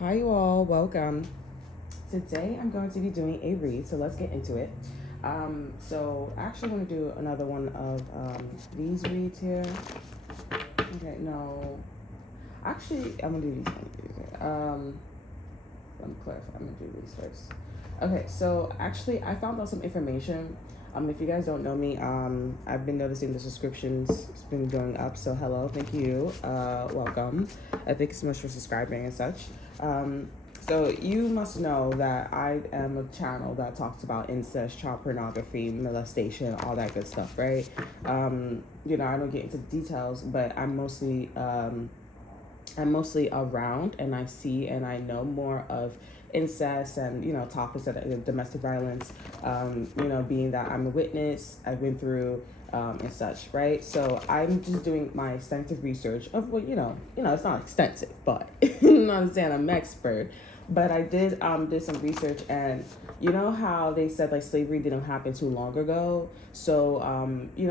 Hi, you all. Welcome. Today I'm going to be doing a read, so let's get into it. So I actually want to do another one of these reads here. Okay, no. Actually, I'm going to do these ones. Let me clarify. I'm going to do these first. Okay, so actually, I found out some information. If you guys don't know me, I've been noticing the subscriptions has been going up. So hello, thank you, welcome. Thank you so much for subscribing and such. So you must know that I am a channel that talks about incest, child pornography, molestation, all that good stuff, right? I don't get into the details, but I'm mostly around, and I see and I know more of incest and topics of domestic violence, being that I'm a witness, I've been through and such, right? So I'm just doing my extensive research of what it's not extensive, but you know what I'm saying, I'm an expert. But I did some research, and you know how they said like slavery didn't happen too long ago. So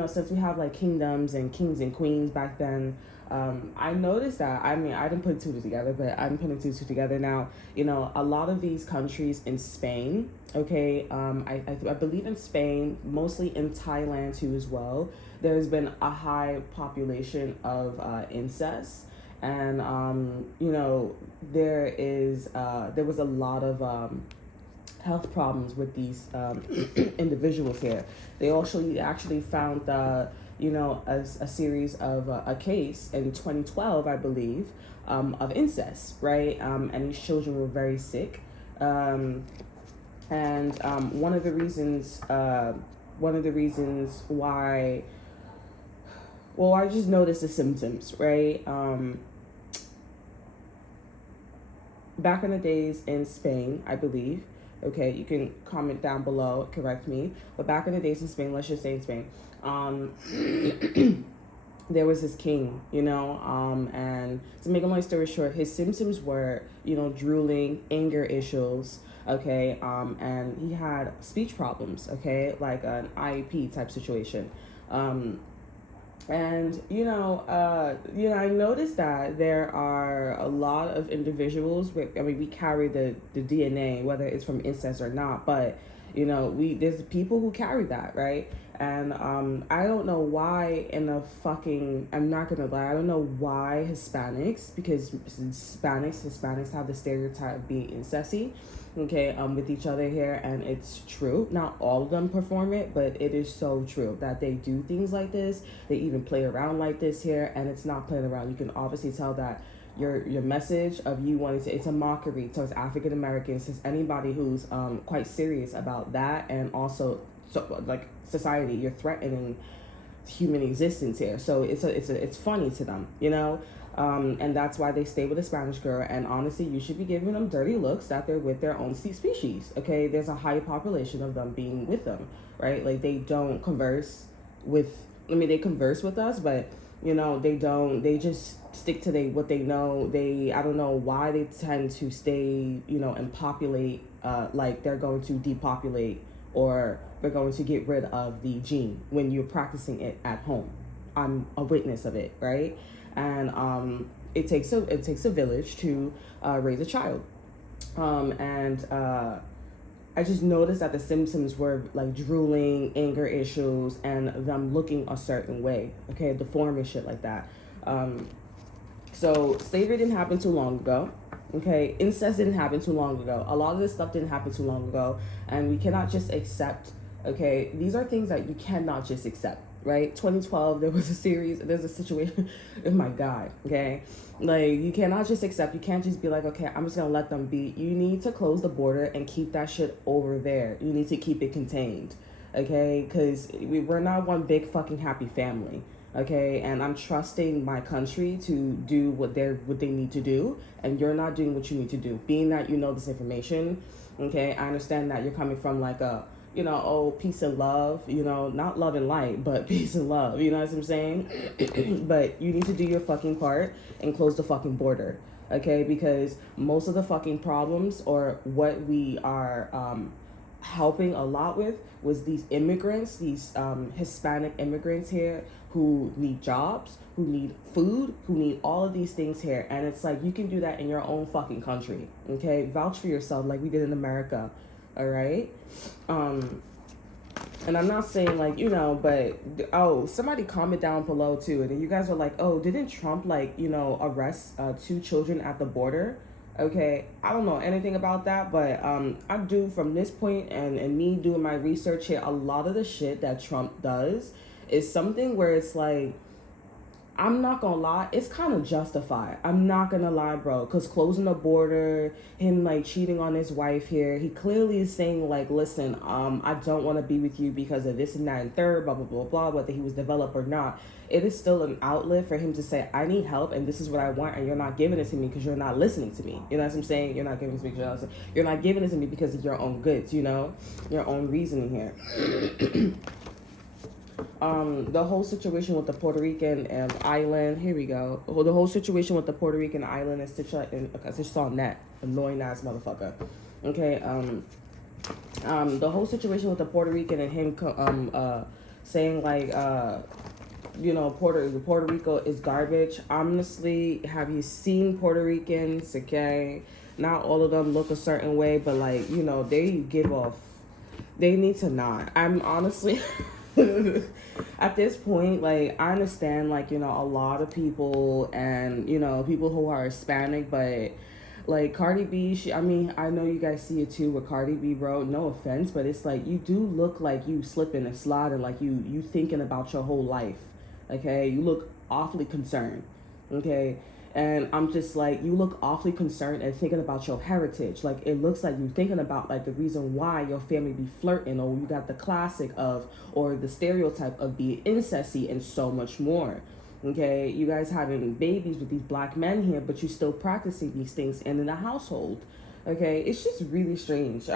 since we have like kingdoms and kings and queens back then, I noticed that. I mean, I didn't put two together, but I'm putting two together now. A lot of these countries in Spain, okay, I believe in Spain, mostly in Thailand too as well. There's been a high population of incest, and there was a lot of health problems with these individuals here. They actually found a series of a case in 2012, I believe, of incest, right? And these children were very sick, and one of the reasons why. Well, I just noticed the symptoms, right? Back in the days in Spain, I believe. Okay, you can comment down below, correct me. But back in the days in Spain, let's just say in Spain, there was this king, and to make a long story short, his symptoms were, drooling, anger issues, okay, and he had speech problems, okay, like an IEP type situation. And I noticed that there are a lot of individuals we carry the DNA, whether it's from incest or not, but there's people who carry that, right? And I don't know why I'm not gonna lie, I don't know why Hispanics, because Hispanics have the stereotype of being incesty, okay, with each other here, and it's true. Not all of them perform it, but it is so true that they do things like this. They even play around like this here, and it's not playing around. You can obviously tell that your message of you wanting to, it's a mockery towards African Americans, since anybody who's quite serious about that, and also like society, you're threatening human existence here. So it's funny to them, and that's why they stay with a Spanish girl. And honestly, you should be giving them dirty looks that they're with their own species. Okay, there's a high population of them being with them, right? Like they don't converse with. I mean, they converse with us, but they don't. They just stick to what they know. I don't know why they tend to stay, and populate. Like they're going to depopulate, or they're going to get rid of the gene when you're practicing it at home. I'm a witness of it, right? And it takes a village to raise a child, and I just noticed that the symptoms were like drooling, anger issues, and them looking a certain way, okay, deformed and shit like that. So slavery didn't happen too long ago, okay, incest didn't happen too long ago, a lot of this stuff didn't happen too long ago, and we cannot just accept, okay, these are things that you cannot just accept, right? 2012, there's a situation, oh my God, okay? Like, you cannot just accept, you can't just be like, okay, I'm just gonna let them be. You need to close the border and keep that shit over there. You need to keep it contained, okay? Because we're not one big fucking happy family, okay? And I'm trusting my country to do what they need to do, and you're not doing what you need to do. Being that you know this information, okay, I understand that you're coming from like a, peace and love, not love and light, but peace and love, you know what I'm saying? But you need to do your fucking part and close the fucking border, okay? Because most of the fucking problems, or what we are helping a lot with was these immigrants, these Hispanic immigrants here who need jobs, who need food, who need all of these things here. And it's like, you can do that in your own fucking country, okay? Vouch for yourself like we did in America, all right? And I'm not saying like, you know, but, oh, somebody comment down below too. And then you guys are like, oh, didn't Trump like, you know, arrest 2 children at the border? Okay, I don't know anything about that, but I do from this point and me doing my research here, a lot of the shit that Trump does is something where it's like, I'm not gonna lie, it's kind of justified. I'm not gonna lie, bro, because closing the border, him like cheating on his wife here, he clearly is saying like, listen, I don't want to be with you because of this and that and third, blah blah blah blah. Whether he was developed or not, it is still an outlet for him to say, I need help and this is what I want, and you're not giving it to me because you're not listening to me. You know what I'm saying? You're not giving it to me because you're not giving it to me because of your own goods. You know, your own reasoning here. The whole situation with the Puerto Rican island. Here we go. The whole situation with the Puerto Rican island is it's on that annoying ass motherfucker. Okay. The whole situation with the Puerto Rican and him saying like you know, Puerto Rico is garbage. Honestly, have you seen Puerto Ricans? Okay, not all of them look a certain way, but like, you know, they give off. They need to not. I'm honestly. At this point, like, I understand, like, you know, a lot of people and, you know, people who are Hispanic, but like Cardi B, I mean, I know you guys see it too with Cardi B, bro, no offense, but it's like, you do look like you slipping and sliding, like you thinking about your whole life, okay? You look awfully concerned, okay? And I'm just like, you look awfully concerned and thinking about your heritage. Like, it looks like you're thinking about, like, the reason why your family be flirting, or you got the classic of, or the stereotype of being incesty and so much more. Okay? You guys having babies with these black men here, but you still practicing these things in the household. Okay? It's just really strange.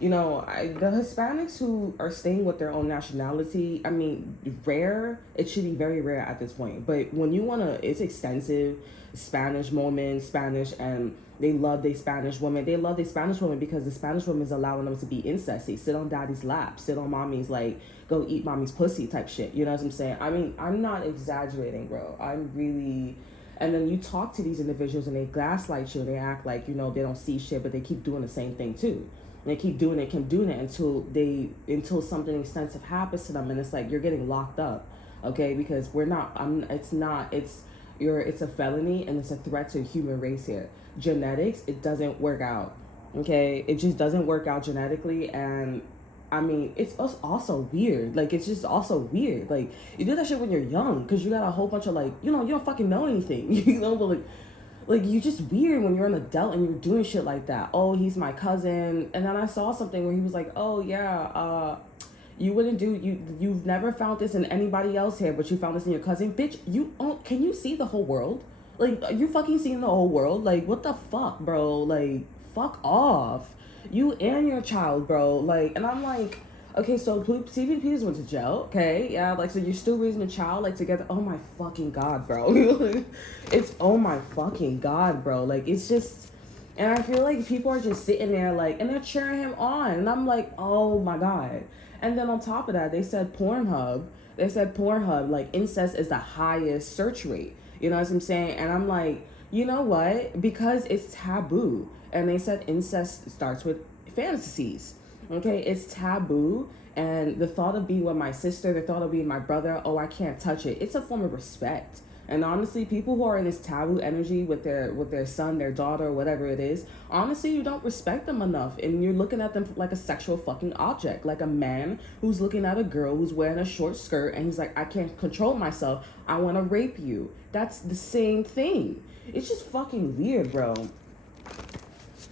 You know, the Hispanics who are staying with their own nationality, I mean, rare. It should be very rare at this point. But when you want to, it's extensive. Spanish woman, Spanish, and they love their Spanish woman. They love their Spanish woman because the Spanish woman is allowing them to be incesty. Sit on daddy's lap. Sit on mommy's, like, go eat mommy's pussy type shit. You know what I'm saying? I mean, I'm not exaggerating, bro. I'm really... And then you talk to these individuals and they gaslight you. They act like, you know, they don't see shit, but they keep doing the same thing too. And they keep doing it until something extensive happens to them, and it's like, you're getting locked up, okay? Because it's a felony and it's a threat to the human race here. Genetics, it doesn't work out, okay? It just doesn't work out genetically, and I mean, it's also weird. Like, it's just also weird. Like, you do that shit when you're young because you got a whole bunch of, like, you know, you don't fucking know anything, you know, but like, you're just weird when you're an adult and you're doing shit like that. Oh, he's my cousin. And then I saw something where he was like, oh, yeah, you've never found this in anybody else here, but you found this in your cousin. Bitch, can you see the whole world? Like, are you fucking seeing the whole world? Like, what the fuck, bro? Like, fuck off. You and your child, bro. Like, and I'm like... Okay, so Stephen Peters went to jail, okay? Yeah, like, so you're still raising a child, like, together? Oh, my fucking God, bro. It's, oh, my fucking God, bro. Like, it's just... And I feel like people are just sitting there, like, and they're cheering him on. And I'm like, oh, my God. And then on top of that, they said Pornhub, like, incest is the highest search rate. You know what I'm saying? And I'm like, you know what? Because it's taboo. And they said incest starts with fantasies. Okay, it's taboo, and the thought of being with my sister, the thought of being my brother, oh, I can't touch it. It's a form of respect. And honestly, people who are in this taboo energy with their son, their daughter, whatever it is, honestly, you don't respect them enough, and you're looking at them like a sexual fucking object, like a man who's looking at a girl who's wearing a short skirt, and he's like, I can't control myself. I want to rape you. That's the same thing. It's just fucking weird, bro.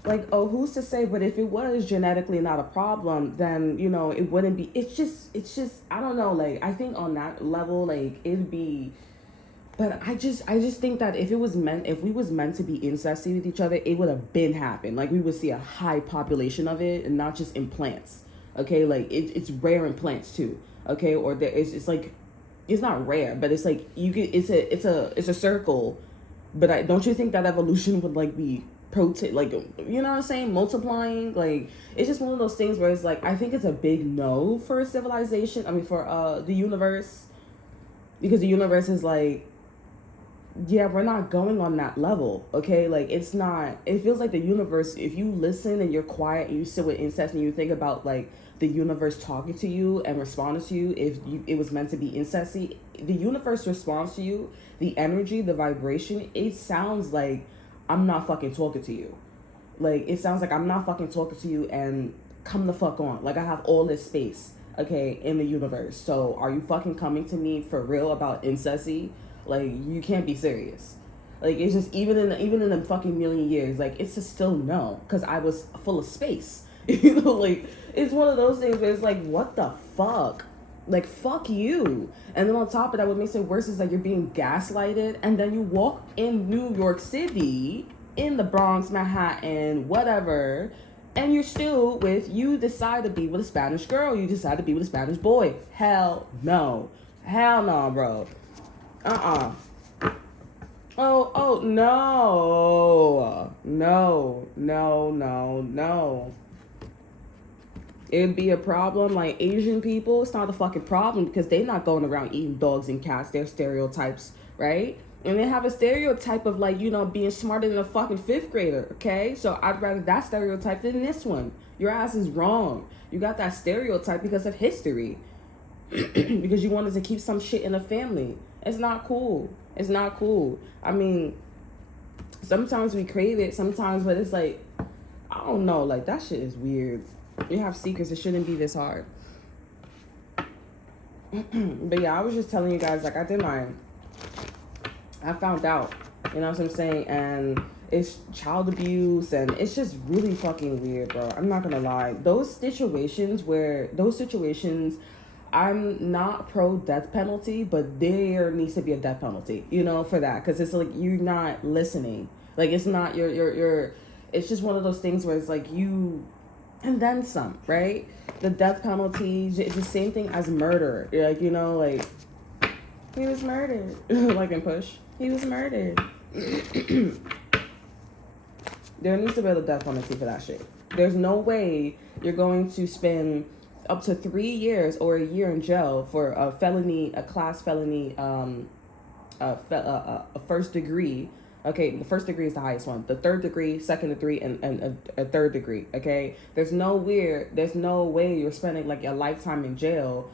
Like, oh, who's to say? But if it was genetically not a problem, then, you know, it wouldn't be. It's just, I don't know. Like, I think on that level, like, it'd be. But I just think that if we was meant to be incesty with each other, it would have been happened. Like, we would see a high population of it, and not just in plants. Okay, like it's rare in plants too. Okay, or it's like, it's not rare, but it's like it's a circle. But don't you think that evolution would like be like, you know what I'm saying, multiplying. Like, it's just one of those things where it's like, I think it's a big no for civilization. I mean, for the universe, because the universe is like, yeah, we're not going on that level, okay? Like, it's not, it feels like the universe, if you listen and you're quiet and you sit with incest and you think about, like, the universe talking to you and responding to you, if it was meant to be incesty, the universe responds to you, the energy, the vibration, it sounds like I'm not fucking talking to you. Like, it sounds like I'm not fucking talking to you and come the fuck on. Like, I have all this space, okay, in the universe. So, are you fucking coming to me for real about incesty? Like, you can't be serious. Like, it's just, even in a fucking million years, like, it's just still no, because I was full of space. You know, like, it's one of those things where it's like, what the fuck? Like, fuck you. And then on top of that, what makes it worse is that you're being gaslighted, and then you walk in New York City, in the Bronx, Manhattan, whatever, and you're still you decide to be with a Spanish girl, you decide to be with a Spanish boy. Hell no. Hell no, bro. Oh, no. It'd be a problem. Like, Asian people, it's not a fucking problem because they're not going around eating dogs and cats. They're stereotypes, right? And they have a stereotype of, like, you know, being smarter than a fucking 5th grader, okay? So I'd rather that stereotype than this one. Your ass is wrong. You got that stereotype because of history. Because you wanted to keep some shit in the family. It's not cool. It's not cool. I mean, sometimes we crave it, sometimes, but it's like, I don't know, like, that shit is weird. You have secrets, it shouldn't be this hard. But yeah, I was just telling you guys, like, I found out, you know what I'm saying, and it's child abuse, and it's just really fucking weird, bro. I'm not gonna lie. Those situations, I'm not pro death penalty, but there needs to be a death penalty, you know, for that. Because it's like, you're not listening. Like, it's not, it's just one of those things where it's like you, and then some, right? The death penalty, it's the same thing as murder. You're like, you know, like, he was murdered. Like in Push, he was murdered. There needs to be a death penalty for that shit. There's no way you're going to spend up to 3 years or a year in jail for a class felony, a first degree. Okay, the first degree is the highest one. The third degree, second degree, and a third degree. Okay, there's no way you're spending like a lifetime in jail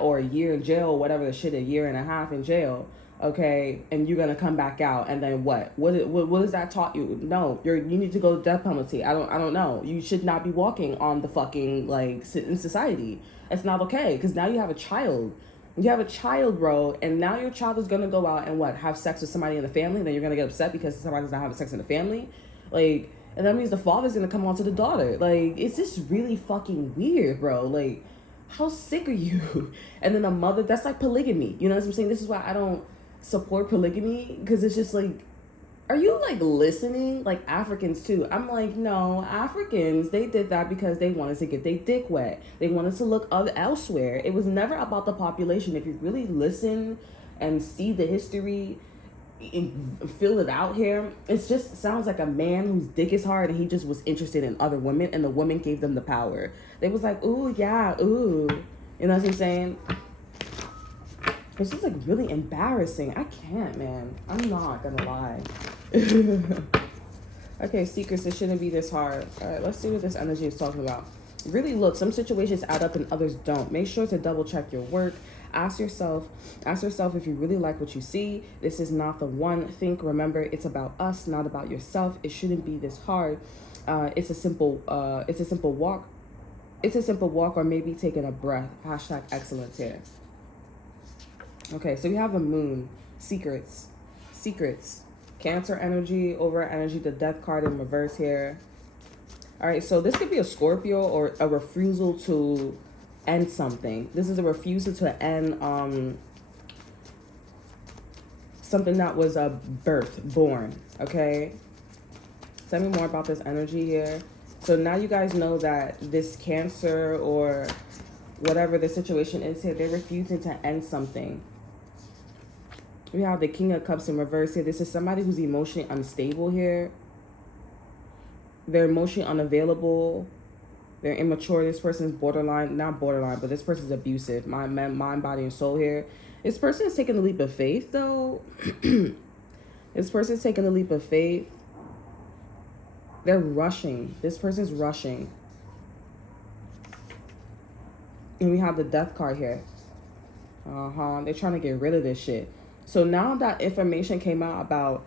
or a year in jail, whatever the shit, a year and a half in jail. Okay, and you're gonna come back out, and then what is that taught you? No, you need to go to death penalty. I don't know. You should not be walking on the fucking, like, in society. It's not okay, because now you have a child. You have a child, bro, and now your child is gonna go out and have sex with somebody in the family, and then you're gonna get upset because somebody's not having sex in the family, like, and that means the father's gonna come on to the daughter. Like, it's just really fucking weird, bro. Like, how sick are you? And then a mother, that's like polygamy. You know what I'm saying? This is why I don't support polygamy, because it's just like, are you, like, listening? Like, Africans too, I'm like, no, Africans, they did that because they wanted to get their dick wet. They wanted to look elsewhere. It was never about the population. If you really listen and see the history and feel it out here, it just sounds like a man whose dick is hard and he just was interested in other women, and the women gave them the power. They was like, ooh, yeah, ooh, you know what I'm saying? It's just, like, really embarrassing. I can't, man. I'm not gonna lie. Okay, secrets, it shouldn't be this hard. All right, let's see what this energy is talking about. Really look, some situations add up and others don't. Make sure to double check your work. Ask yourself if you really like what you see. This is not the one. Remember, it's about us, not about yourself. It shouldn't be this hard. It's a simple walk. It's a simple walk, or maybe taking a breath. Hashtag excellence here. Okay, so we have the moon, secrets, Cancer energy, over energy, the death card in reverse here. All right, so this could be a Scorpio or a refusal to end something. This is a refusal to end something that was born, okay? Tell me more about this energy here. So now you guys know that this Cancer or whatever the situation is here, they're refusing to end something. We have the King of Cups in reverse here. This is somebody who's emotionally unstable here. They're emotionally unavailable. They're immature. This person's borderline, not borderline, but this person's abusive. Mind, body, and soul here. This person is taking a leap of faith, though. This person's taking a leap of faith. They're rushing. This person's rushing. And we have the death card here. They're trying to get rid of this shit. So now that information came out about,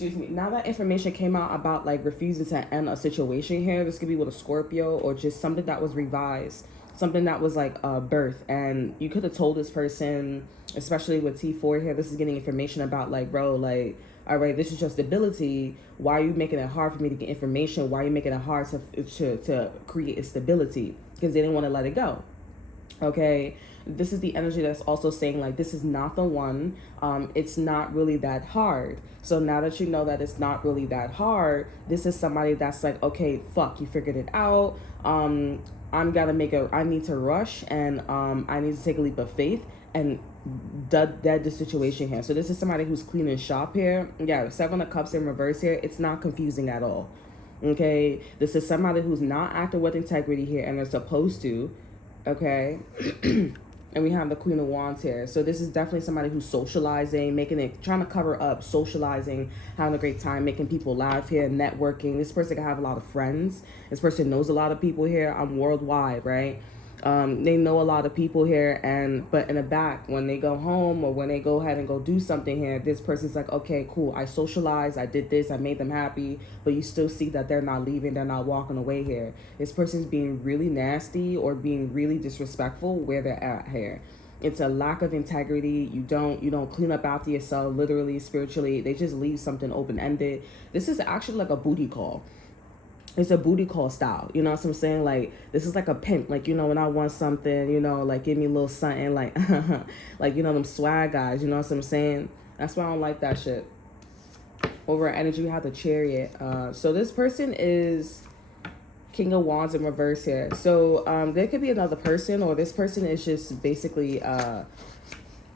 now that information came out about like refusing to end a situation here, this could be with a Scorpio or just something that was revised, something that was like birth. And you could have told this person, especially with T4 here, this is getting information about like, bro, like, all right, this is your stability. Why are you making it hard for me to get information? Why are you making it hard to create a stability? Because they didn't want to let it go. Okay, this is the energy that's also saying like, this is not the one. It's not really that hard. So now that you know that it's not really that hard, this is somebody that's like, okay, fuck, you figured it out. I need to rush, and I need to take a leap of faith and dead the situation here. So this is somebody who's cleaning shop here. Yeah, 7 of Cups in reverse here. It's not confusing at all. Okay, this is somebody who's not acting with integrity here, and they're supposed to. Okay. And we have the Queen of Wands here. So this is definitely somebody who's socializing, trying to cover up, socializing, having a great time, making people laugh here, networking. This person can have a lot of friends. This person knows a lot of people here. I'm worldwide, right? They know a lot of people here, but in the back, when they go home or when they go ahead and go do something here, this person's like, okay, cool, I socialized, I did this, I made them happy, but you still see that they're not leaving, they're not walking away here. This person's being really nasty or being really disrespectful where they're at here. It's a lack of integrity. You don't clean up after yourself, literally, spiritually. They just leave something open-ended. This is actually like a booty call. It's a booty call style, you know what I'm saying? Like, this is like a pimp, like, you know, when I want something, you know, like, give me a little something, like, like, you know, them swag guys, you know what I'm saying? That's why I don't like that shit. Over energy, we have the Chariot. So this person is King of Wands in reverse here. So there could be another person, or this person is just basically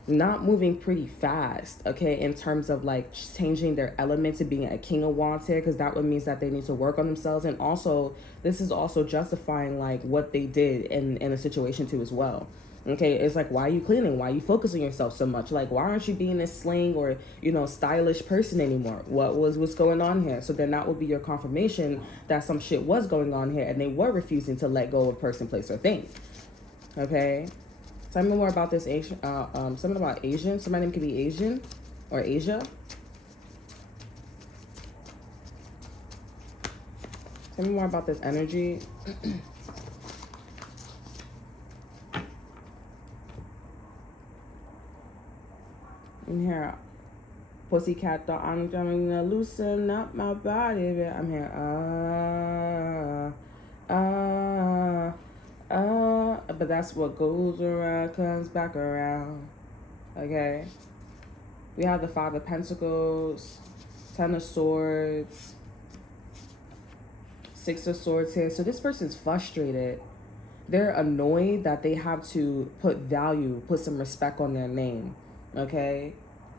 not moving pretty fast, okay, in terms of like changing their element to being a King of Wands here, because that would means that they need to work on themselves. And also this is also justifying like what they did in a situation too as well. Okay, it's like, why are you cleaning? Why are you focusing yourself so much? Like, why aren't you being this sling or, you know, stylish person anymore? What's going on here? So then that would be your confirmation that some shit was going on here, and they were refusing to let go of person, place, or thing. Okay. Tell me more about this Asian, something about Asian. Somebody could be Asian or Asia. Tell me more about this energy. In here, pussycat thought I'm gonna loosen up my body. I'm here. But that's what goes around comes back around. Okay. We have the 5 of Pentacles, 10 of Swords, 6 of Swords here. So this person's frustrated. They're annoyed that they have to put some respect on their name. Okay.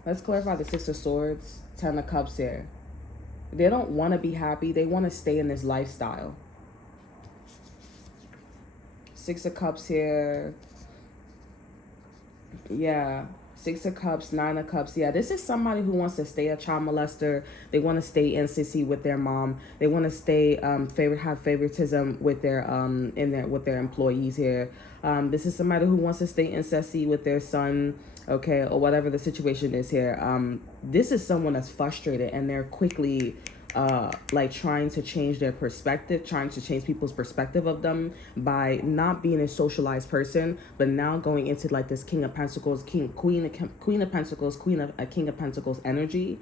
Let's clarify the 6 of Swords, 10 of Cups here. They don't want to be happy. They want to stay in this lifestyle. 6 of Cups here. Yeah. 6 of Cups, 9 of Cups. Yeah, this is somebody who wants to stay a child molester. They want to stay in sissy with their mom. They want to stay have favoritism with their with their employees here. This is somebody who wants to stay incesty with their son, okay, or whatever the situation is here. This is someone that's frustrated, and they're quickly like trying to change their perspective, trying to change people's perspective of them by not being a socialized person, but now going into like this King of Pentacles, Queen of Pentacles, King of Pentacles energy.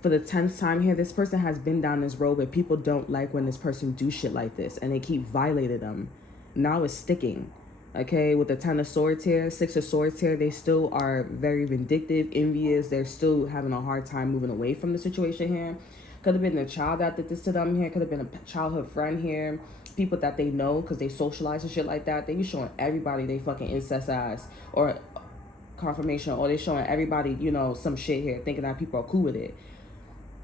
For the 10th time here, this person has been down this road where people don't like when this person do shit like this, and they keep violating them. Now it's sticking. Okay, with the 10 of Swords here, 6 of Swords here, they still are very vindictive, envious. They're still having a hard time moving away from the situation here. Could have been a child that did this to them here. Could have been a childhood friend here. People that they know because they socialize and shit like that. They be showing everybody they fucking incest ass or confirmation, or they showing everybody, you know, some shit here, thinking that people are cool with it.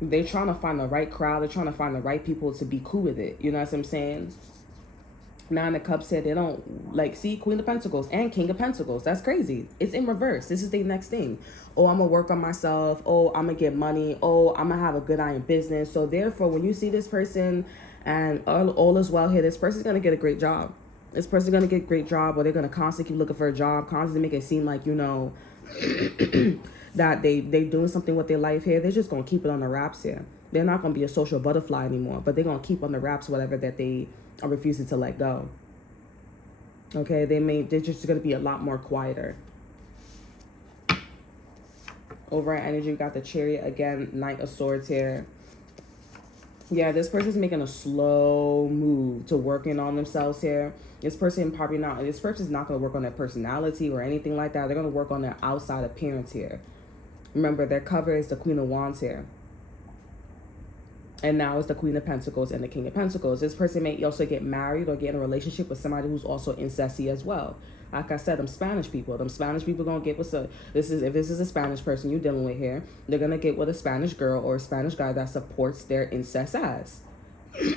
They're trying to find the right crowd. They're trying to find the right people to be cool with it. You know what I'm saying? Nine of Cups said they don't like, see, Queen of Pentacles and King of Pentacles. That's crazy. It's in reverse. This is the next thing. Oh, I'm gonna work on myself. Oh, I'm gonna get money. Oh, I'm gonna have a good eye in business. So therefore, when you see this person and all is well here, this person's gonna get a great job. This person's gonna get a great job, or they're gonna constantly keep looking for a job, constantly make it seem like, you know, that they doing something with their life here. They're just gonna keep it on the wraps here. They're not gonna be a social butterfly anymore, but they're gonna keep on the wraps whatever that they are refusing to let go. Okay, they're just gonna be a lot more quieter. Overall energy, we got the Chariot again, Knight of Swords here. Yeah, this person's making a slow move to working on themselves here. This person's not going to work on their personality or anything like that. They're going to work on their outside appearance here. Remember, their cover is the Queen of Wands here. And now it's the Queen of Pentacles and the King of Pentacles. This person may also get married or get in a relationship with somebody who's also incesty as well. Like I said, them Spanish people gonna get if this is a Spanish person you're dealing with here, they're gonna get with a Spanish girl or a Spanish guy that supports their incest as.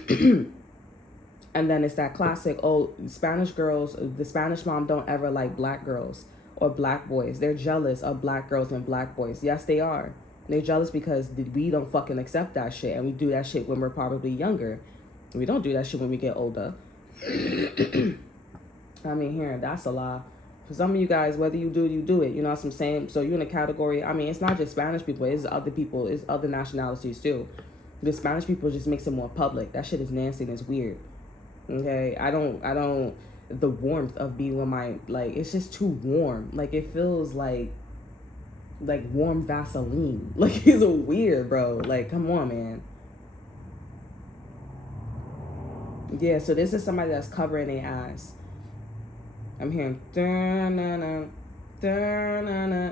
And then it's that classic, oh, Spanish girls, the Spanish mom don't ever like black girls or black boys. They're jealous of black girls and black boys. Yes, they are. They're jealous because we don't fucking accept that shit, and we do that shit when we're probably younger. We don't do that shit when we get older. I mean, here, that's a lie. For some of you guys, whether you do it. You know what I'm saying? So you're in a category, I mean, it's not just Spanish people. It's other people. It's other nationalities, too. The Spanish people just makes it more public. That shit is nasty and it's weird. Okay? I don't, the warmth of being with my, like, it's just too warm. Like, it feels like warm Vaseline. Like, it's weird, bro. Like, come on, man. Yeah, so this is somebody that's covering their ass. I'm hearing da-na-na, da-na-na,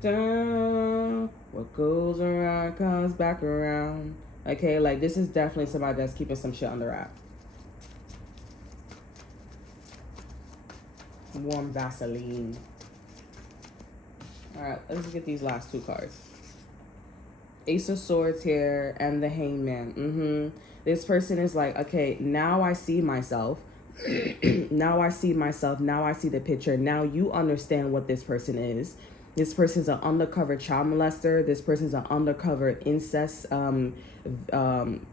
da. What goes around comes back around. Okay, like this is definitely somebody that's keeping some shit under wrap. Warm Vaseline. All right, let's get these last two cards. Ace of Swords here and the Hangman. This person is like, okay, now I see myself. Now I see myself. Now I see the picture. Now you understand what this person is. This person's an undercover child molester. This person's an undercover incest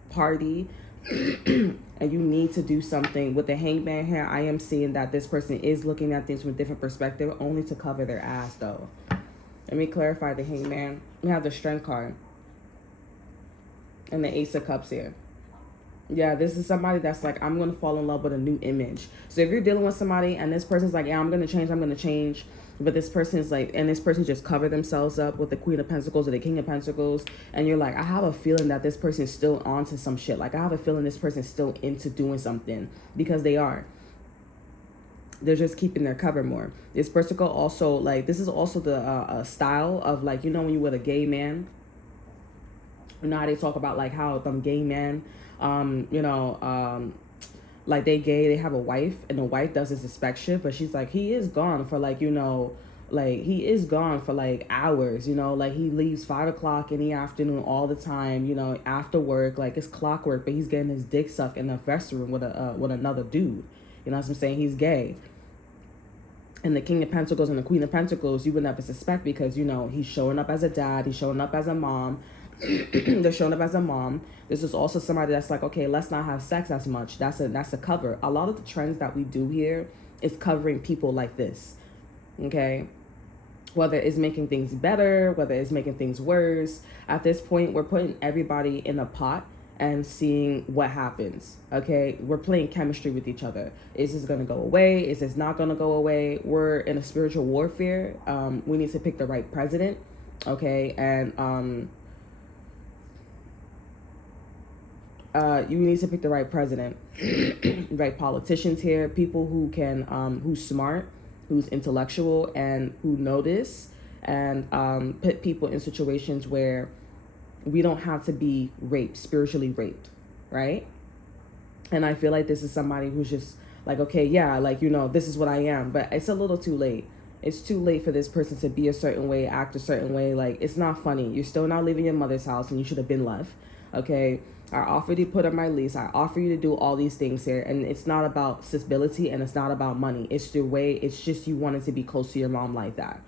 party. And you need to do something with the Hangman here. I am seeing that this person is looking at things from a different perspective, only to cover their ass though. Let me clarify the Hangman. We have the Strength card and the Ace of Cups here. Yeah, this is somebody that's like, I'm going to fall in love with a new image. So if you're dealing with somebody and this person's like, yeah, I'm going to change. But this person's like, and this person just covered themselves up with the Queen of Pentacles or the King of Pentacles. And you're like, I have a feeling that this person's still onto some shit. Like, I have a feeling this person's still into doing something, because they are. They're just keeping their cover more. This person could also, like, this is also the style of, like, you know, when you with a gay man, you know how they talk about, like, how them gay men, like they gay, they have a wife, and the wife does his inspection, but she's like, he is gone for, like, you know, like, he is gone for, like, hours, you know, like, he leaves 5 o'clock in the afternoon all the time, you know, after work, like, it's clockwork, but he's getting his dick sucked in the restroom with another dude. You know what I'm saying? He's gay. And the King of Pentacles and the Queen of Pentacles, you would never suspect, because, you know, he's showing up as a dad, he's showing up as a mom. They're showing up as a mom. This is also somebody that's like, okay, let's not have sex as much. That's a cover. A lot of the trends that we do here is covering people like this. Okay? Whether it's making things better, whether it's making things worse. At this point, we're putting everybody in a pot and seeing what happens. Okay? We're playing chemistry with each other. Is this going to go away? Is this not going to go away? We're in a spiritual warfare. We need to pick the right president. Okay? And you need to pick the right president, right politicians here, people who can, who's smart, who's intellectual, and who notice, and put people in situations where we don't have to be raped, spiritually raped, right? And I feel like this is somebody who's just like, okay, yeah, like, you know, this is what I am, but it's a little too late. It's too late for this person to be a certain way, act a certain way. Like, it's not funny. You're still not leaving your mother's house, and you should have been left. Okay? I offered you to put on my lease. I offer you to do all these things here. And it's not about stability, and it's not about money. It's the way, it's just you wanted to be close to your mom like that.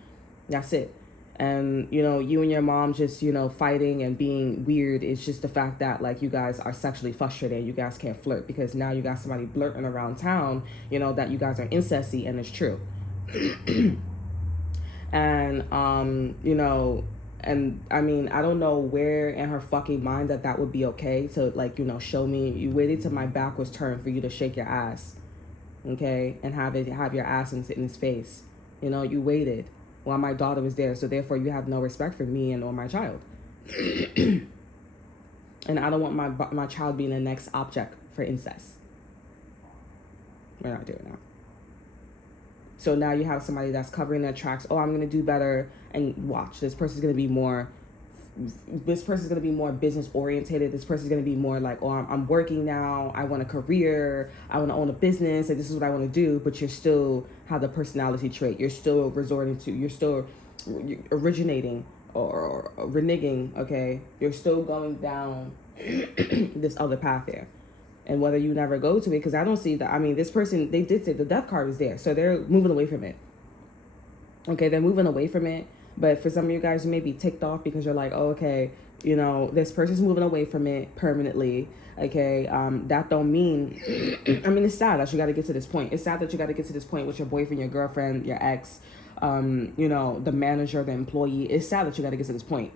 That's it. And, you know, you and your mom just, you know, fighting and being weird. It's just the fact that, like, you guys are sexually frustrated and you guys can't flirt because now you got somebody blurting around town, you know, that you guys are incesty, and it's true. And, you know, and I mean, I don't know where in her fucking mind that would be okay to, like, you know, show me. You waited till my back was turned for you to shake your ass, okay, and have your ass in his face. You know, you waited while my daughter was there, so therefore you have no respect for me and or my child. And I don't want my child being the next object for incest. We're not doing that. So now you have somebody that's covering their tracks. Oh, I'm going to do better. And watch, this person's going to be more business orientated. This person's going to be more like, oh, I'm working now. I want a career. I want to own a business. And this is what I want to do. But you're still have the personality trait. You're still you're still originating or reneging. Okay. You're still going down this other path here. And whether you never go to it, because I don't see that. I mean, this person, they did say the death card is there. So they're moving away from it. Okay, they're moving away from it. But for some of you guys, you may be ticked off because you're like, oh, okay, you know, this person's moving away from it permanently. Okay, that don't mean, I mean, it's sad that you got to get to this point. It's sad that you got to get to this point with your boyfriend, your girlfriend, your ex, you know, the manager, the employee. It's sad that you got to get to this point.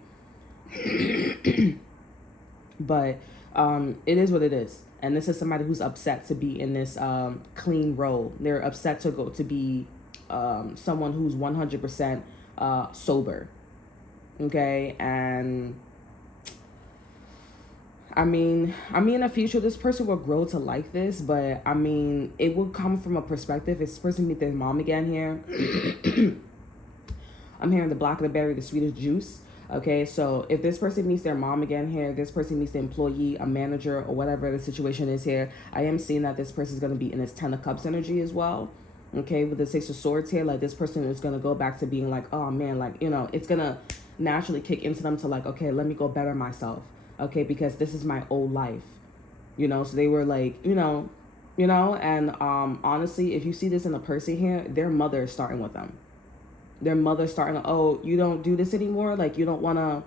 But it is what it is. And this is somebody who's upset to be in this clean role. They're upset to be someone who's 100% sober. Okay, and I mean, in the future, this person will grow to like this, but I mean, it will come from a perspective. If this person meet their mom again here, I'm hearing the black of the berry, the sweetest juice. Okay, so if this person meets their mom again here, this person meets the employee, a manager, or whatever the situation is here, I am seeing that this person is going to be in his 10 of cups energy as well. Okay, with the 6 of swords here, like this person is going to go back to being like, oh man, like, you know, it's going to naturally kick into them to like, okay, let me go better myself. Okay, because this is my old life, you know. So they were like, you know, and honestly, if you see this in a person here, their mother is starting with them. Their mother starting, oh, you don't do this anymore? Like, you don't want to,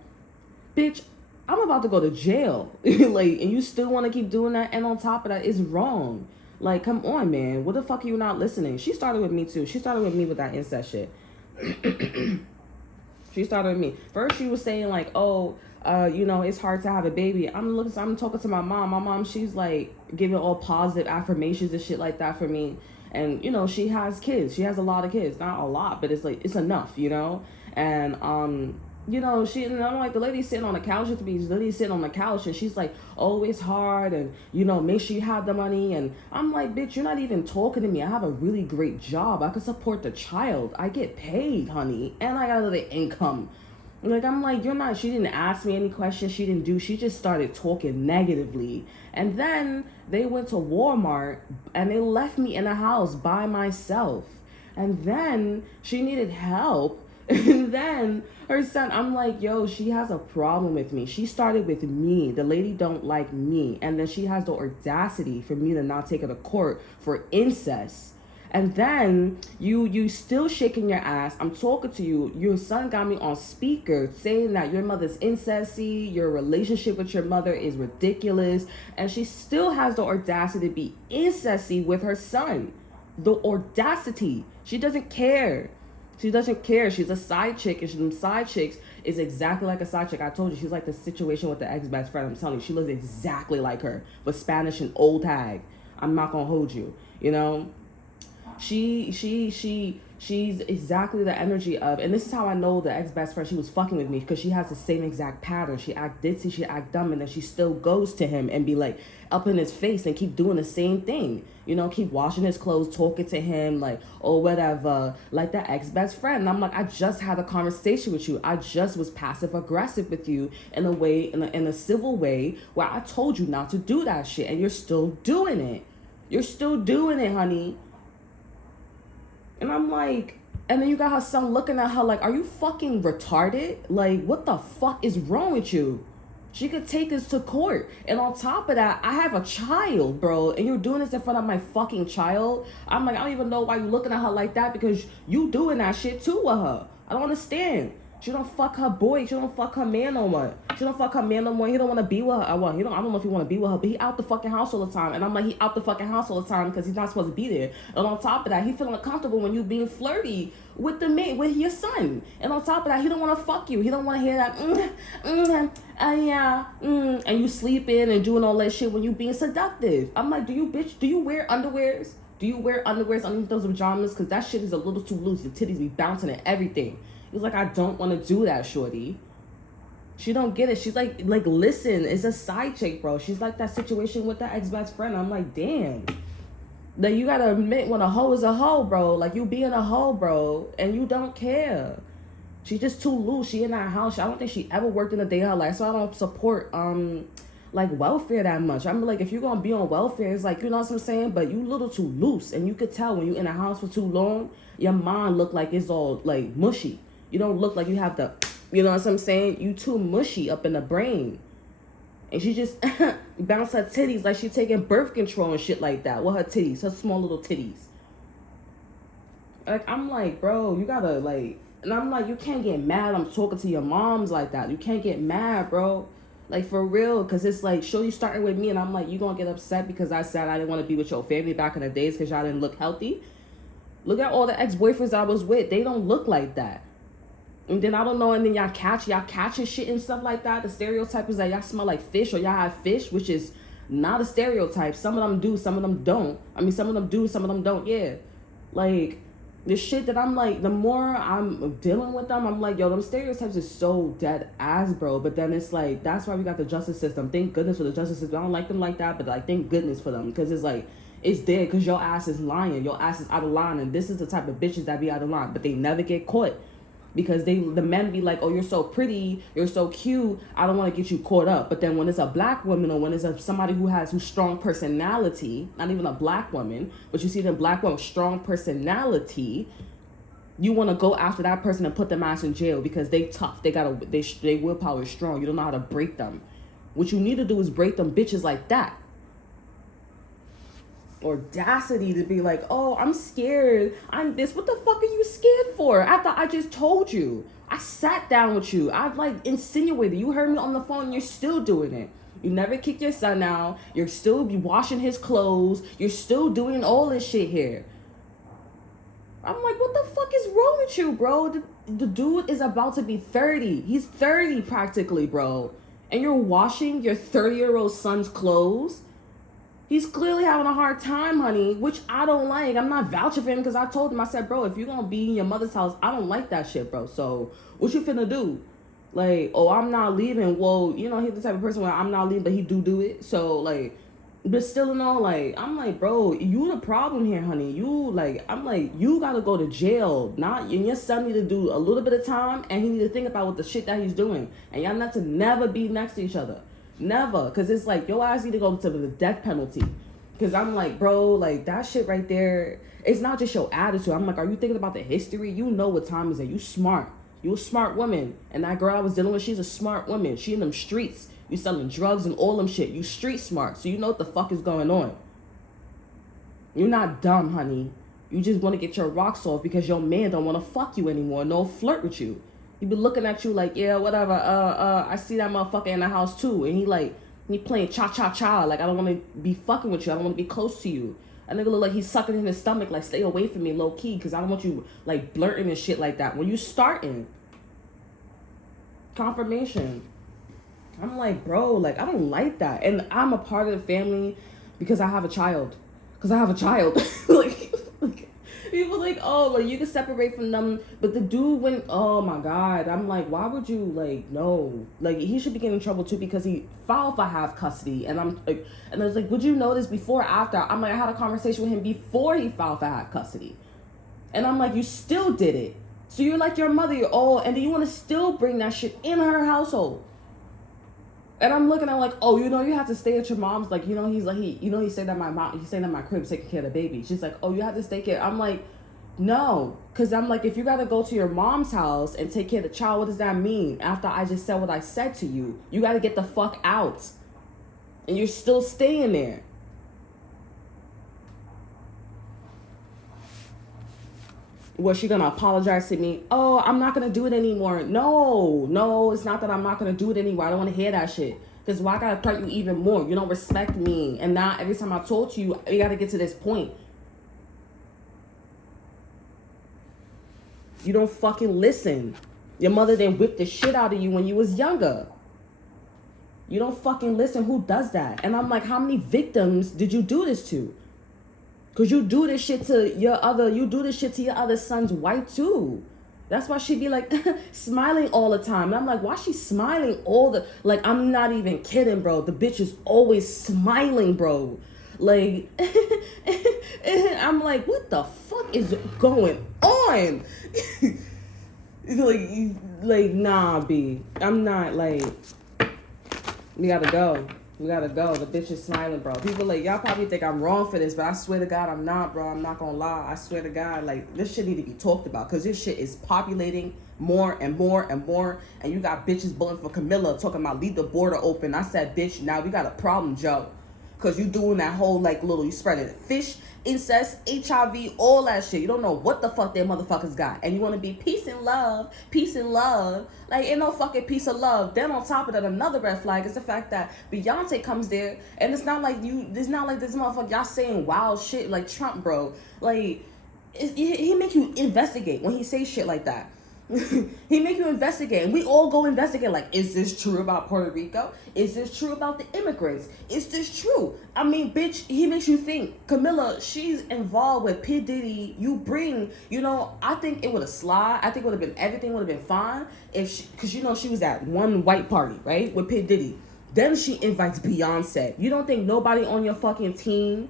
bitch, I'm about to go to jail. Like, and you still want to keep doing that? And on top of that, it's wrong. Like, come on, man. What the fuck are you not listening? She started with me, too. She started with me with that incest shit. She started with me. First, she was saying, like, oh, you know, it's hard to have a baby. I'm talking to my mom. My mom, she's, like, giving all positive affirmations and shit like that for me. And, you know, she has kids. She has a lot of kids. Not a lot, but it's like, it's enough, you know? And, you know, and I'm like, the lady's sitting on the couch with me. The lady's sitting on the couch and she's like, oh, it's hard. And, you know, make sure you have the money. And I'm like, bitch, you're not even talking to me. I have a really great job. I can support the child. I get paid, honey. And I got a little income. Like, I'm like, she didn't ask me any questions. She just started talking negatively. And then they went to Walmart and they left me in a house by myself. And then she needed help. And then her son, I'm like, yo, she has a problem with me. She started with me. The lady don't like me. And then she has the audacity for me to not take her to court for incest. And then you still shaking your ass. I'm talking to you. Your son got me on speaker saying that your mother's incesty, your relationship with your mother is ridiculous. And she still has the audacity to be incesty with her son. The audacity. She doesn't care. She doesn't care. She's a side chick. And them side chicks is exactly like a side chick. I told you, she's like the situation with the ex-best friend. I'm telling you, she looks exactly like her. But Spanish and old tag. I'm not going to hold you. You know? She's exactly the energy of, and this is how I know the ex-best friend, she was fucking with me, because she has the same exact pattern. She act ditzy, she act dumb, and then she still goes to him and be like up in his face and keep doing the same thing. You know, keep washing his clothes, talking to him like, oh, whatever, like the ex-best friend. And I'm like, I just had a conversation with you. I just was passive aggressive with you in a way, in a civil way, where I told you not to do that shit, and you're still doing it. You're still doing it, honey. And I'm like, And then you got her son looking at her like, are you fucking retarded? Like, what the fuck is wrong with you? She could take us to court. And on top of that, I have a child, bro. And you're doing this in front of my fucking child. I'm like, I don't even know why you looking at her like that, because you doing that shit too with her. I don't understand. She don't fuck her boy. She don't fuck her man no more. She don't fuck her man no more. He don't want to be with her. Well, I don't know if he want to be with her, but he out the fucking house all the time. And I'm like, he out the fucking house all the time because he's not supposed to be there. And on top of that, he feeling uncomfortable when you being flirty with the man, with your son. And on top of that, he don't want to fuck you. He don't want to hear that, and you sleeping and doing all that shit when you being seductive. I'm like, do you wear underwears? Do you wear underwears underneath those pajamas? Because that shit is a little too loose. Your titties be bouncing and everything. He's like, I don't want to do that, shorty. She don't get it. She's like, listen, it's a side chick, bro. She's like that situation with that ex-best friend. I'm like, damn. Like, you gotta admit when a hoe is a hoe, bro. Like, you being a hoe, bro, and you don't care. She's just too loose. She in that house. I don't think she ever worked in a day of her life, so I don't support, like, welfare that much. I'm like, if you're gonna be on welfare, it's like, you know what I'm saying? But you little too loose, and you could tell when you in a house for too long, your mind look like it's all, like, mushy. You don't look like you have the, you know what I'm saying? You too mushy up in the brain. And she just bounce her titties like she taking birth control and shit like that with her titties, her small little titties. Like, I'm like, bro, you gotta, like, and I'm like, you can't get mad. I'm talking to your moms like that. You can't get mad, bro. Like, for real, because it's like, sure, you starting with me, and I'm like, you gonna get upset because I said I didn't want to be with your family back in the days because y'all didn't look healthy? Look at all the ex-boyfriends I was with. They don't look like that. And then I don't know, and then y'all catching shit and stuff like that. The stereotype is that y'all smell like fish or y'all have fish, which is not a stereotype. Some of them do, some of them don't. I mean, some of them do, some of them don't, yeah. Like, the shit that I'm like, the more I'm dealing with them, I'm like, yo, them stereotypes is so dead ass, bro. But then it's like, that's why we got the justice system. Thank goodness for the justice system. I don't like them like that, but like, thank goodness for them. Because it's like, it's there because your ass is lying. Your ass is out of line. And this is the type of bitches that be out of line. But they never get caught. Because the men be like, oh, you're so pretty, you're so cute, I don't want to get you caught up. But then when it's a black woman or when it's somebody who's strong personality, not even a black woman, but you see the black woman with strong personality, you want to go after that person and put them ass in jail because they tough. They willpower is strong. You don't know how to break them. What you need to do is break them bitches like that. Audacity to be like, oh, I'm scared, I'm this. What the fuck are you scared for? After I just told you, I sat down with you, I've like insinuated, you heard me on the phone, you're still doing it. You never kicked your son out, you're still washing his clothes, you're still doing all this shit here. I'm like, what the fuck is wrong with you, bro? The dude is about to be 30. He's 30 practically, bro. And you're washing your 30-year-old son's clothes? He's clearly having a hard time, honey, which I don't like. I'm not vouching for him because I told him, I said, bro, if you're going to be in your mother's house, I don't like that shit, bro. So what you finna do? Like, oh, I'm not leaving. Well, you know, he's the type of person where I'm not leaving, but he do it. So, like, but still and all, like, I'm like, bro, you the problem here, honey. You, like, I'm like, you got to go to jail. And your son need to do a little bit of time, and he need to think about what the shit that he's doing. And y'all not to never be next to each other. Never, because it's like, your ass need to go to the death penalty. Because I'm like, bro, like, that shit right there, it's not just your attitude. I'm like, are you thinking about the history? You know what time is it. You smart. You a smart woman. And that girl I was dealing with, she's a smart woman. She in them streets. You selling drugs and all them shit. You street smart. So you know what the fuck is going on. You're not dumb, honey. You just want to get your rocks off because your man don't want to fuck you anymore. No flirt with you. He be looking at you like, yeah, whatever. I see that motherfucker in the house too. And he playing cha-cha-cha. Like, I don't want to be fucking with you. I don't want to be close to you. A nigga look like he's sucking in his stomach. Like, stay away from me low-key. Because I don't want you, like, blurting and shit like that. When you starting. Confirmation. I'm like, bro, like, I don't like that. And I'm a part of the family because I have a child. Like, people like, oh, like, you can separate from them. But the dude went, oh my God. I'm like, why would you, like, no. Like, he should be getting in trouble too because he filed for half custody. And I'm like, and I was like, would you know this before or after? I'm like, I had a conversation with him before he filed for half custody. And I'm like, you still did it. So you're like your mother, you're old, and then you want to still bring that shit in her household. And I'm looking at like, oh, you know, you have to stay at your mom's. Like, you know, he's like, he stayed at my crib taking care of the baby. She's like, oh, you have to stay care. I'm like, No, because I'm like, if you gotta go to your mom's house and take care of the child, what does that mean? After I just said what I said to you, you gotta get the fuck out. And you're still staying there. Was she gonna apologize to me? Oh, I'm not gonna do it anymore. No, it's not that I'm not gonna do it anymore. I don't wanna hear that shit. Because why I gotta hurt you even more? You don't respect me. And now every time I talk to you, you gotta get to this point. You don't fucking listen. Your mother then whipped the shit out of you when you was younger. You don't fucking listen. Who does that? And I'm like, how many victims did you do this to? Cause you do this shit to your other son's wife too. That's why she be like smiling all the time. And I'm like, why she smiling like, I'm not even kidding, bro. The bitch is always smiling, bro. Like, I'm like, what the fuck is going on? like, nah, B. I'm not, like, we gotta go. The bitch is smiling, bro. People like, y'all probably think I'm wrong for this, but I swear to God, I'm not, bro. I'm not gonna lie. I swear to God, like, this shit need to be talked about, because this shit is populating more and more and more. And you got bitches voting for Camilla talking about leave the border open. I said, bitch, now we got a problem, Joe. Because you doing that whole, like, you spreading fish, incest, HIV, all that shit. You don't know what the fuck them motherfuckers got. And you want to be peace and love. Like, ain't no fucking peace of love. Then on top of that, another red flag is the fact that Beyonce comes there. And it's not like this motherfucker, y'all saying wild shit like Trump, bro. Like, he make you investigate when he say shit like that. He make you investigate, and we all go investigate. Like, is this true about Puerto Rico? Is this true about the immigrants? Is this true? I mean, bitch, he makes you think. Camilla, she's involved with P. Diddy. I think it would have slid. I think everything would have been fine because she was at one white party, right, with P. Diddy. Then she invites Beyonce. You don't think nobody on your fucking team?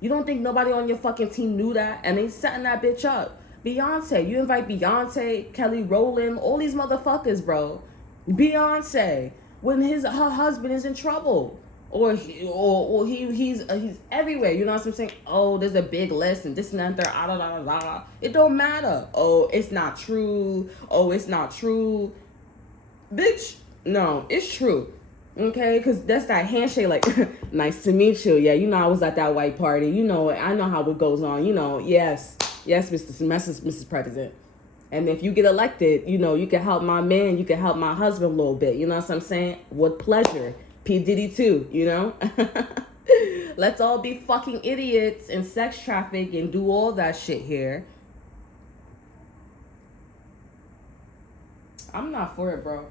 You don't think nobody on your fucking team knew that? And they setting that bitch up. Beyonce, you invite Beyonce, Kelly Rowland, all these motherfuckers, bro. Beyonce, when her husband is in trouble, or he's everywhere. You know what I'm saying? Oh, there's a big list and this and that. It don't matter. Oh, it's not true. Bitch, no, it's true. Okay, because that's that handshake, like, nice to meet you. Yeah, I was at that white party. I know how it goes on. Yes, Mrs. President. And if you get elected, you can help my man, you can help my husband a little bit. You know what I'm saying? With pleasure. P. Diddy too, Let's all be fucking idiots and sex traffic and do all that shit here. I'm not for it, bro.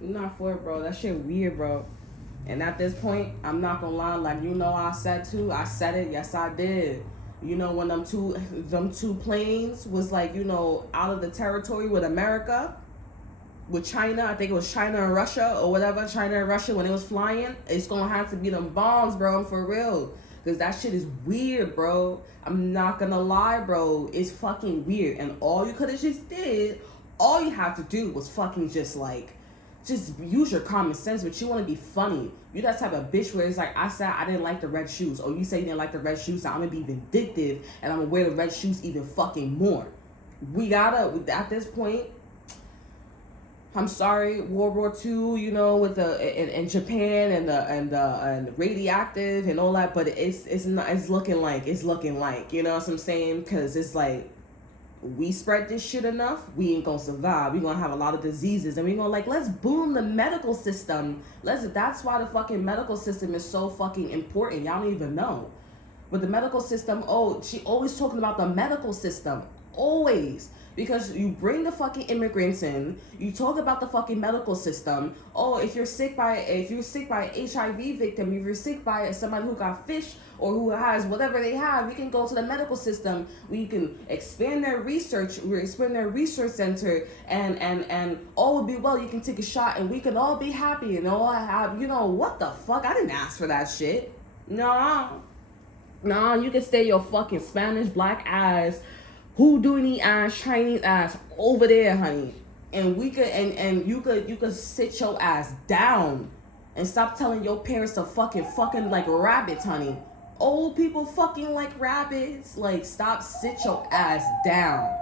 That shit weird, bro. And at this point, I'm not gonna lie, like, I said it, yes I did. When them two planes was like, out of the territory with America, with China, I think it was China and Russia or whatever, China and Russia, when it was flying, it's gonna have to be them bombs, bro, for real. Because that shit is weird, bro. I'm not gonna lie, bro. It's fucking weird. And all you could have just did, all you have to do was fucking just use your common sense, but you want to be funny. You that type of bitch where it's like, I said I didn't like the red shoes. Or you say you didn't like the red shoes, so I'm going to be vindictive and I'm going to wear the red shoes even fucking more. At this point, I'm sorry, World War II, with in Japan and radioactive and all that, but it's looking like, you know what I'm saying? Because it's like, we spread this shit enough, we ain't gonna survive. We gonna have a lot of diseases, and we gonna let's boom the medical system. That's why the fucking medical system is so fucking important. Y'all don't even know. But the medical system, she always talking about the medical system. Always. Because you bring the fucking immigrants in, you talk about the fucking medical system. If you're sick by an HIV victim, if you're sick by somebody who got fish or who has whatever they have, you can go to the medical system where you can expand their research center, and all will be well. You can take a shot and we can all be happy and all have, what the fuck? I didn't ask for that shit. No, you can stay your fucking Spanish black ass, Houdini ass, Chinese ass over there, honey. And we could and you could sit your ass down and stop telling your parents to fucking like rabbits, honey. Old people fucking like rabbits. Like, stop, sit your ass down.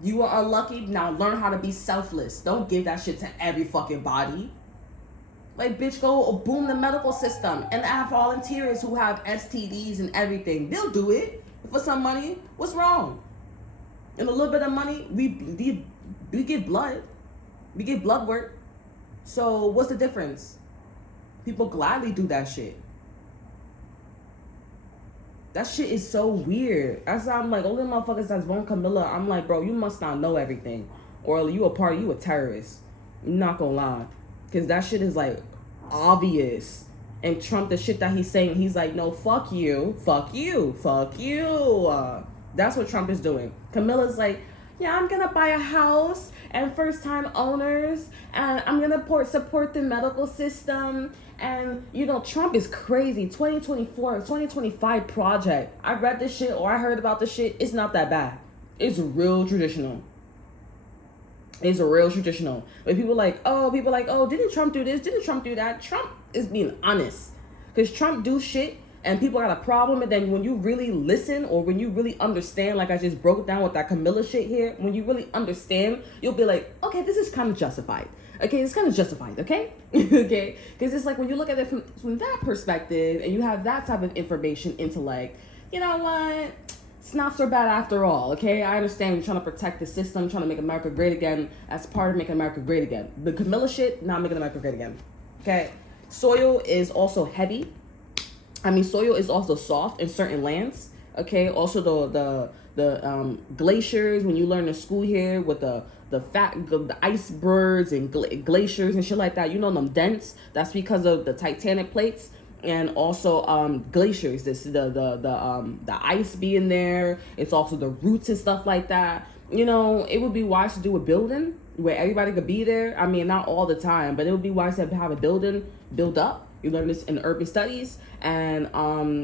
You were unlucky, now learn how to be selfless. Don't give that shit to every fucking body. Like, bitch, go boom the medical system and have volunteers who have STDs and everything. They'll do it for some money. What's wrong? And a little bit of money, we give blood. We give blood work. So what's the difference? People gladly do that shit. That shit is so weird. That's why I'm like, all the motherfuckers that's voting Camilla, I'm like, bro, you must not know everything. Or you a terrorist. I'm not gonna lie. Because that shit is like obvious. And Trump, the shit that he's saying, he's like, no, fuck you. Fuck you. Fuck you. That's what Trump is doing. Camilla's like, yeah, I'm gonna buy a house and first time owners, and I'm gonna support the medical system. And you know, Trump is crazy. 2024, 2025 project. I read this shit or I heard about this shit. It's not that bad. It's real traditional. It's a real traditional. But people like, oh, didn't Trump do this? Didn't Trump do that? Trump is being honest. Because Trump do shit and people got a problem. And then when you really listen or when you really understand, like I just broke down with that Camilla shit here, when you really understand, you'll be like, okay, this is kind of justified. Okay, it's kind of justified, okay? Okay? Because it's like when you look at it from that perspective and you have that type of information into like, you know what? It's not so bad after all, okay? I understand you're trying to protect the system, trying to make America great again as part of making America great again. The Camilla shit, not making America great again, okay? Soil is also heavy. Soil is also soft in certain lands, okay? Also the glaciers, when you learn in school here with the icebergs and glaciers and shit like that, you know them dents. That's because of the tectonic plates. And also glaciers, this the ice being there. It's also the roots and stuff like that. You know, it would be wise to do a building where everybody could be there. I mean, not all the time, but it would be wise to have a building build up. You learn this in urban studies, and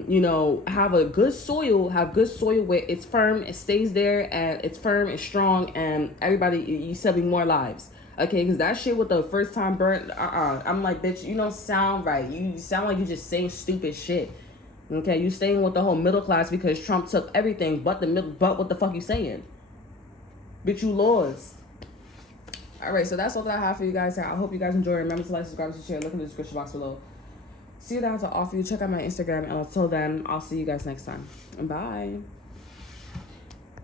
you know, have good soil where it's firm, it stays there, and it's firm, it's strong, and everybody, you saving more lives. Okay, because that shit with the first time burn, I'm like, bitch, you don't sound right. You sound like you just saying stupid shit. Okay, you staying with the whole middle class because Trump took everything but what the fuck you saying? Bitch, you lost. Alright, so that's all that I have for you guys. I hope you guys enjoy. Remember to like, subscribe, and share. Look in the description box below. See what I have to offer you. Check out my Instagram. And until then, I'll see you guys next time. Bye.